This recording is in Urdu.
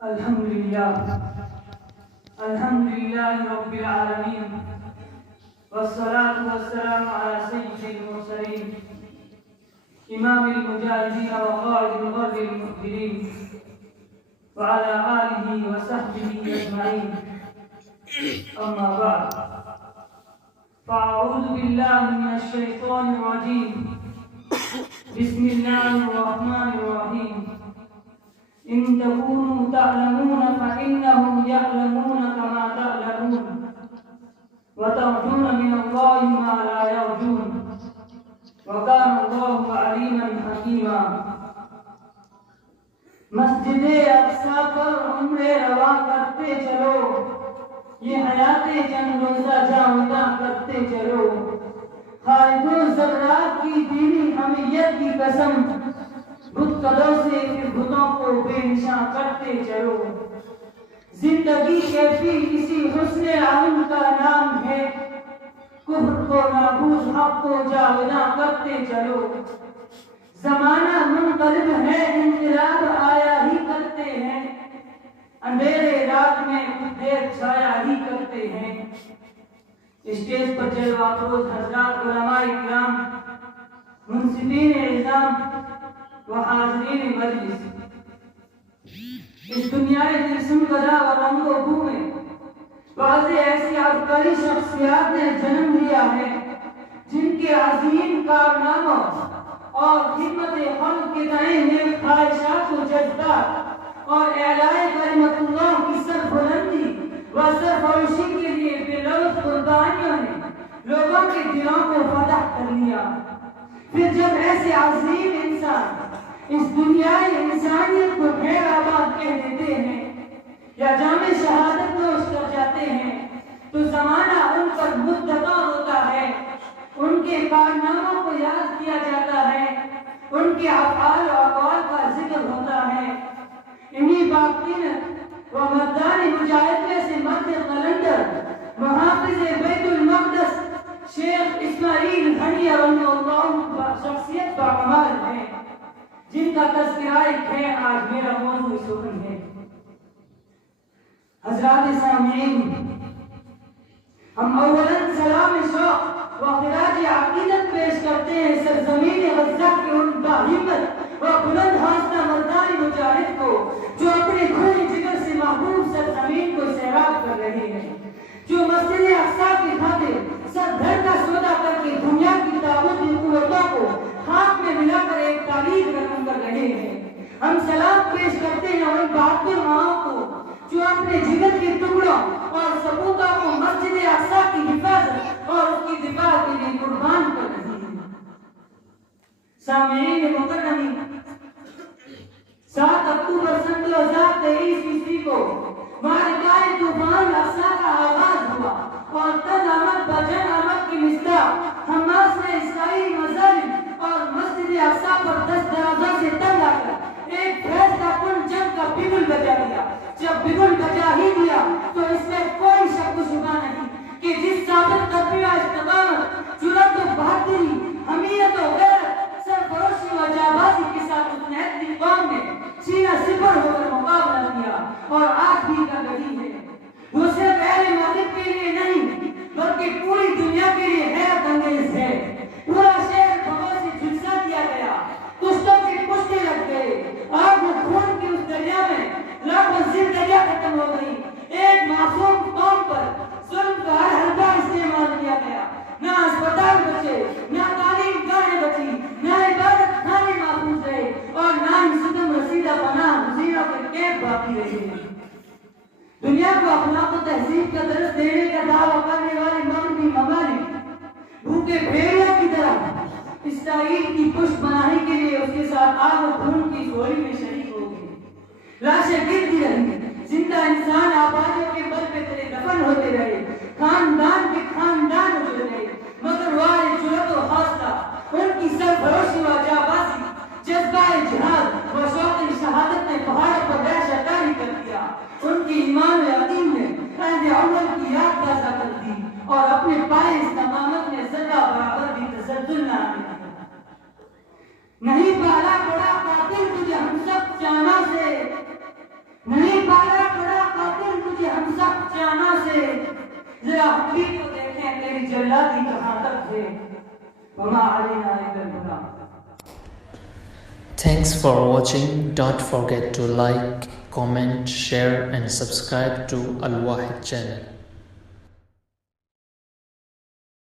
الحمد لله رب العالمين، والصلاة والسلام على سيد المرسلين إمام المجاهدين وقائد الغر المهدرين وعلى آله وصحبه أجمعين. أما بعد، فأعوذ بالله من الشيطان الرجيم. بسم الله الرحمن الرحيم. إن تكونوا تعلمون فإنهم يعلمون كما تعلمون وترجون من الله ما لا يرجون وكان الله عليما حكيما. مسجد اقصی پر عمر روا کرتے چلو، یہ حیات چند روزہ جاوداں کرتے چلو. خالد و زرات کی دینی حمیت کی قسم، بت قدوں سے پھر بتوں کو بے نشاں کرتے چلو. زندگی کیفی کسی حسن عالم کا نام ہے، کفر کو نابود حق کو جاوداں کرتے چلو. زمانہ منقلب ہے، انقلاب آیا ہی کرتے ہیں، اندھیرے رات میں کچھ دیر چھایا ہی کرتے ہیں. اسٹیج پر جلوہ افروز حضرات علماء کرام، منصفین اعظام و حاضرین مجلس، اس دنیا جسم گدا و رنگ و بو میں بعض ایسی عبقری شخصیات نے جنم لیا ہے جن کے عظیم کارناموں اور خدمت خلق کے دائیں میں خواہشات و جذبات اور اعلاء کلمت اللہ کی سربلندی و سرفروشی کے لیے بے لوث قربانیوں نے لوگوں کے دلوں کو فتح کر لیا. پھر جب ایسے عظیم انسان اس دنیای انسانیت کو خیر آباد کہہ دیتے ہیں یا جامع شہادت نوش کر جاتے ہیں تو زمانہ ان پر مدتوں ہوتا ہے، ان کے کارناموں کو یاد کیا جاتا ہے، ان کے افعال و اقوال کا ذکر ہوتا ہے. انہی باقین و مردان مجاہد میں سے مرد قلندر محافظ بیت المقدس شیخ اسماعیل ہنیہ رحمہ اللہ شخصیت باکمال ہے، جن کا تذکرہ ہے آج میرا موضوع سخن ہے. حضرات سامعین، ہم اولاً سلام شوق و خراج عقیدت پیش کرتے ہیں سرزمین غزہ کے ان باہمت و بلند حاصلہ مردان مجاہد کو جو اپنے خون جگر سے محبوب سرزمین کو سیراب کر رہے ہیں، جو مسجد اقصی کی خاطر سر دھر کا سودا کر کے دنیا کی طاغوتی قوتوں کو خاک میں ملا کر ایک تاریخ رقم کر رہے ہیں. ہم سلام پیش کرتے ہیں ان بہادر ماؤں کو جو اپنے جگر کے ٹکڑوں اور سپوتوں کو مسجد اقصی کی حفاظت اور اس کی دفاع کے لیے قربان کر رہی ہیں. سامعین مکرمین، 7 اکتوبر سن 2023 عیسوی کو معرکہ طوفان اقصی کا آغاز ہوا اور تن آمد بجن آمد کی مصداق حماس نے اسرائیلی مظالم اور مسجد اقصی پر دست درازہ سے تنگ آ کر ایک فیصلہ کن جنگ کا بگل بجا دیا. جب بگل بجا ہی دیا تو اس میں کوئی شک و شبہ نہیں کہ جس ثابت قدمی و استقامت، جرأت و بہادری، حمیت و غیرت، سرفروشی و جانبازی کے ساتھ اس نہضتی قوم نے سینہ سپر ہو کر مقابلہ کیا اور آج بھی کر رہی ہے. وہ صرف اہل مغرب کے لیے نہیں بلکہ پوری دنیا کے لیے حیرت انگیز ہے. پورا شہر بغور سے جھلسا دیا گیا، کشتوں کے کشتے لگ گئے، آگ و خون کی اس دریا میں لاکھوں زندگیاں ختم ہو گئی. ایک معصوم قوم پر ظلم کا ہر حلقہ استعمال کیا گیا. نہ اسپتال بچے، نہ تعلیم گاہیں بچی، نہ عبادت خانے محفوظ رہے اور نہ ہی ستم رسیدہ پناہ گزینوں کے کیمپ باقی رہے. دنیا کو اخلاق و تہذیب کا درس دینے کا دعویٰ کرنے والے مغربی ممالک بھوکے بھیڑیا کی طرح اسرائیل کی پشت بنانے کے لیے اس کے ساتھ آگ و خون کی گولی میں شریک ہو گئے. لاشیں گرتی رہی، زندہ انسان آبادیوں کے بل پہ تلے دفن ہوتے رہے، خاندان کے خاندان اجڑ گئے، مگر وائے جرأت و حوصلہ، ان کی سرفروشی و جانبازی، جذبہ جہاد و شوق شہادت نے پہاڑوں پر دہشت طاری کر دیا. ان کی ایمان و یقین نے عہد اول کی یاد تازہ کر دی اور اپنے پائے استقامت میں ذرہ برابر بھی تزلزل نہ آنے دیا. نہیں پالا پڑا قاتل تجھے ہم سب جانوں سے، نہیں پالا سے ذرا ہم بھی تو دیکھیں تیری جلادی کہاں تک ہے وما علینا الا البلاغ. Thanks for watching. Don't forget to like, comment, share and subscribe to Al Wahid channel.